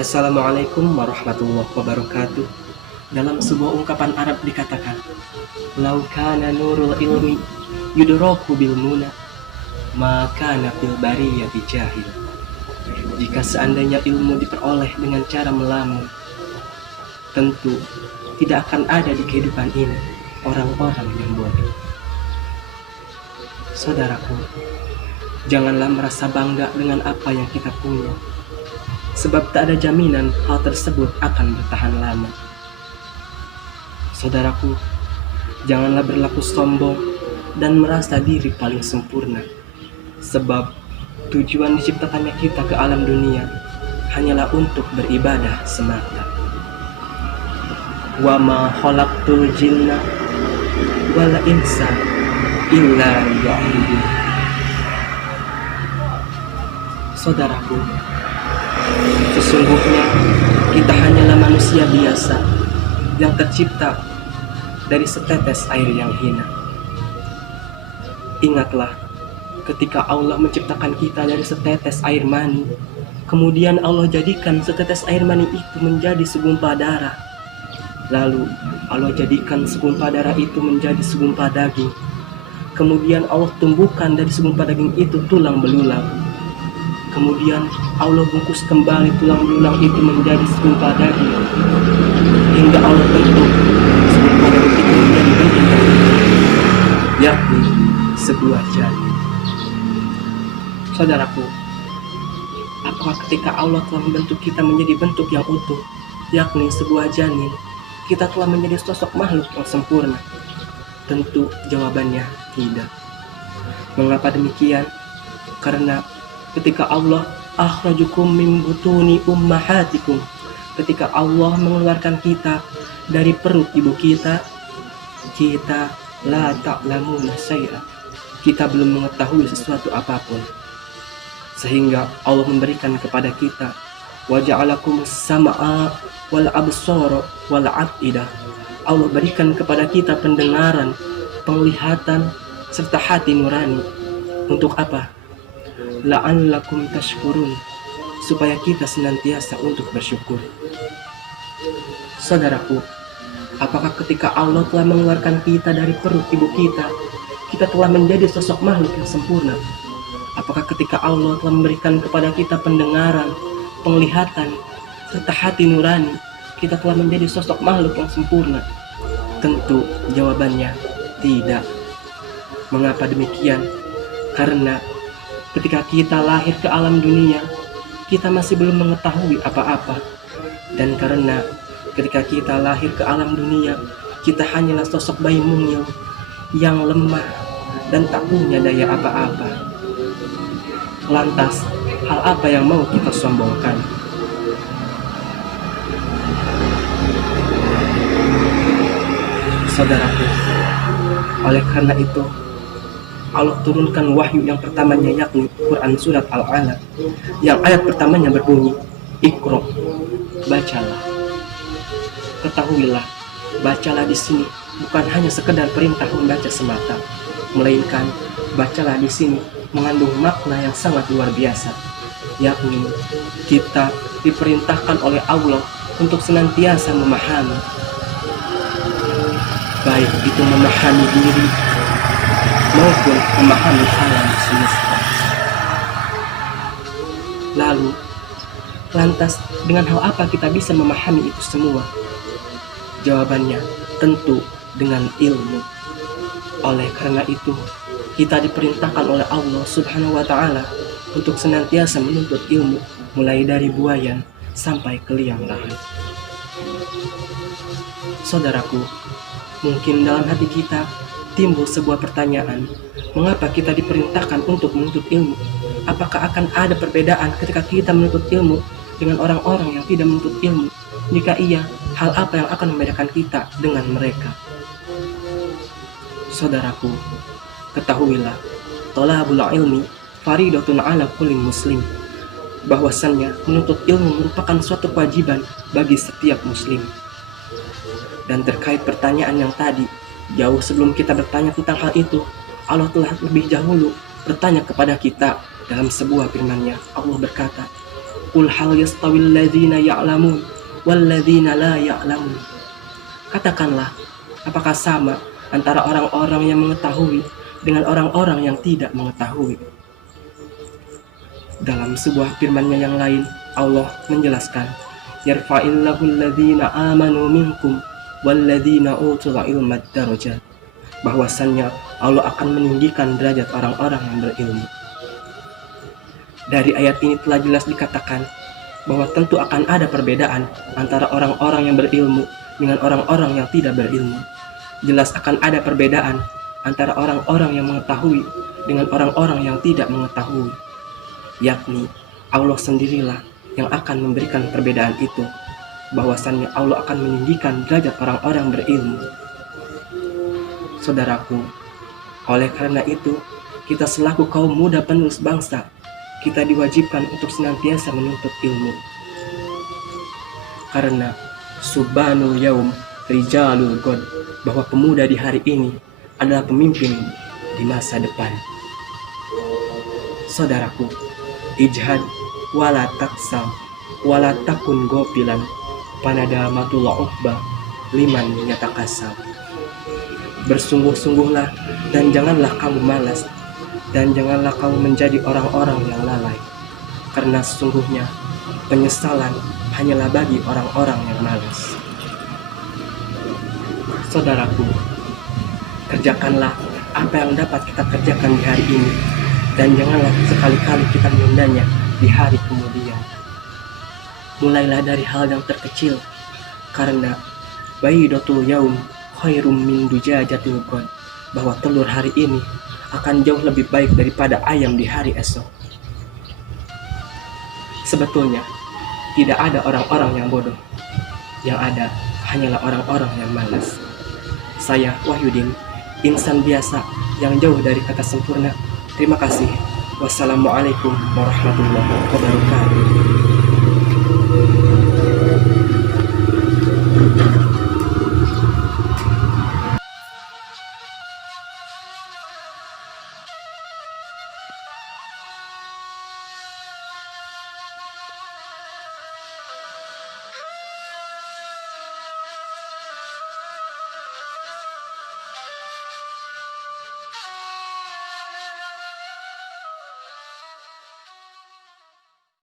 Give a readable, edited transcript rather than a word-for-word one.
Assalamualaikum warahmatullahi wabarakatuh. Dalam sebuah ungkapan Arab dikatakan, "Lau kana nurul ilmi yudraku bil muna, ma kana fil bariyati jahil." Jika seandainya ilmu diperoleh dengan cara melamun, tentu tidak akan ada di kehidupan ini orang-orang yang bodoh. Saudaraku, janganlah merasa bangga dengan apa yang kita punya, sebab tak ada jaminan hal tersebut akan bertahan lama. Saudaraku, janganlah berlaku sombong dan merasa diri paling sempurna, sebab tujuan diciptakannya kita ke alam dunia hanyalah untuk beribadah semata. Wa ma khalaqtul jinna wal insa illa liya'budun. Saudaraku, sesungguhnya kita hanyalah manusia biasa yang tercipta dari setetes air yang hina. Ingatlah, ketika Allah menciptakan kita dari setetes air mani, kemudian Allah jadikan setetes air mani itu menjadi segumpal darah. Lalu Allah jadikan segumpal darah itu menjadi segumpal daging. Kemudian Allah tumbuhkan dari segumpal daging itu tulang belulang. Kemudian Allah bungkus kembali tulang belulang itu menjadi segumpal daging, hingga Allah bentuk segumpal daging itu menjadi bentuk yakni sebuah janin. Saudaraku, apakah ketika Allah telah membentuk kita menjadi bentuk yang utuh, yakni sebuah janin, kita telah menjadi sosok makhluk yang sempurna? Tentu jawabannya tidak. Mengapa demikian? Karena ketika Allah akhrajukum min butuni ummahatikum, ketika Allah mengeluarkan kita dari perut ibu kita, kita la ta'lamuna syai'a, kita belum mengetahui sesuatu apapun, sehingga Allah memberikan kepada kita wa ja'alakum sam'a wal absara wal afidah. Allah berikan kepada kita pendengaran, penglihatan, serta hati nurani. Untuk apa? La'allakum tashkurun, supaya kita senantiasa untuk bersyukur. Saudaraku, apakah ketika Allah telah mengeluarkan kita dari perut ibu kita telah menjadi sosok makhluk yang sempurna? Apakah ketika Allah telah memberikan kepada kita pendengaran, penglihatan, serta hati nurani, kita telah menjadi sosok makhluk yang sempurna? Tentu jawabannya tidak. Mengapa demikian? Karena ketika kita lahir ke alam dunia, kita masih belum mengetahui apa-apa. Dan karena ketika kita lahir ke alam dunia, kita hanyalah sosok bayi mungil yang lemah dan tak punya daya apa-apa. Lantas, hal apa yang mau kita sombongkan? Saudaraku, oleh karena itu Allah turunkan wahyu yang pertamanya, yakni Quran Surat Al-Alaq, yang ayat pertamanya berbunyi, Iqra, bacalah. Ketahuilah, bacalah di sini bukan hanya sekedar perintah membaca semata, melainkan bacalah di sini mengandung makna yang sangat luar biasa, yakni kita diperintahkan oleh Allah untuk senantiasa memahami, baik itu memahami diri maupun memahami alam semesta. Lalu, lantas dengan hal apa kita bisa memahami itu semua? Jawabannya tentu dengan ilmu. Oleh karena itu, kita diperintahkan oleh Allah Subhanahu wa Ta'ala untuk senantiasa menuntut ilmu, mulai dari buayan sampai ke liang lahat. Saudaraku, mungkin dalam hati kita timbul sebuah pertanyaan, mengapa kita diperintahkan untuk menuntut ilmu? Apakah akan ada perbedaan ketika kita menuntut ilmu dengan orang-orang yang tidak menuntut ilmu? Jika iya, hal apa yang akan membedakan kita dengan mereka? Saudaraku, ketahuilah, thalabul ilmi faridatun ala kulli muslim, bahwasannya menuntut ilmu merupakan suatu kewajiban bagi setiap muslim. Dan terkait pertanyaan yang tadi, jauh sebelum kita bertanya tentang hal itu, Allah telah lebih dahulu bertanya kepada kita dalam sebuah firman-Nya. Allah berkata, Qul hal yastawil ladzina ya'lamun wal ladzina la ya'lamun. Katakanlah, apakah sama antara orang-orang yang mengetahui dengan orang-orang yang tidak mengetahui? Dalam sebuah firman-Nya yang lain, Allah menjelaskan, yarfa'illahu alladhina amanu minkum walladzina utul ilma darajat. Bahwasannya Allah akan meninggikan derajat orang-orang yang berilmu. Dari ayat ini telah jelas dikatakan bahwa tentu akan ada perbedaan antara orang-orang yang berilmu dengan orang-orang yang tidak berilmu. Jelas akan ada perbedaan antara orang-orang yang mengetahui dengan orang-orang yang tidak mengetahui. Yakni Allah sendirilah yang akan memberikan perbedaan itu. Bahwasannya Allah akan meninggikan derajat orang-orang berilmu. Saudaraku, oleh karena itu, kita selaku kaum muda penerus bangsa, kita diwajibkan untuk senantiasa menuntut ilmu. Karena subhanul yaum rijalul god, bahwa pemuda di hari ini adalah pemimpin di masa depan. Saudaraku, ijhad wala taksal wala takun gopilan panadamatullah uqbah liman yatakasal. Bersungguh-sungguhlah dan janganlah kamu malas, dan janganlah kamu menjadi orang-orang yang lalai, karena sesungguhnya penyesalan hanyalah bagi orang-orang yang malas. Saudaraku, kerjakanlah apa yang dapat kita kerjakan di hari ini, dan janganlah sekali-kali kita menundanya di hari kemudian. Mulailah dari hal yang terkecil, karena baidatul yaum khairum min dujajatil ghad, bahwa telur hari ini akan jauh lebih baik daripada ayam di hari esok. Sebetulnya tidak ada orang-orang yang bodoh, yang ada hanyalah orang-orang yang malas. Saya Wahyudin, insan biasa yang jauh dari kata sempurna. Terima kasih. Wassalamualaikum warahmatullahi wabarakatuh.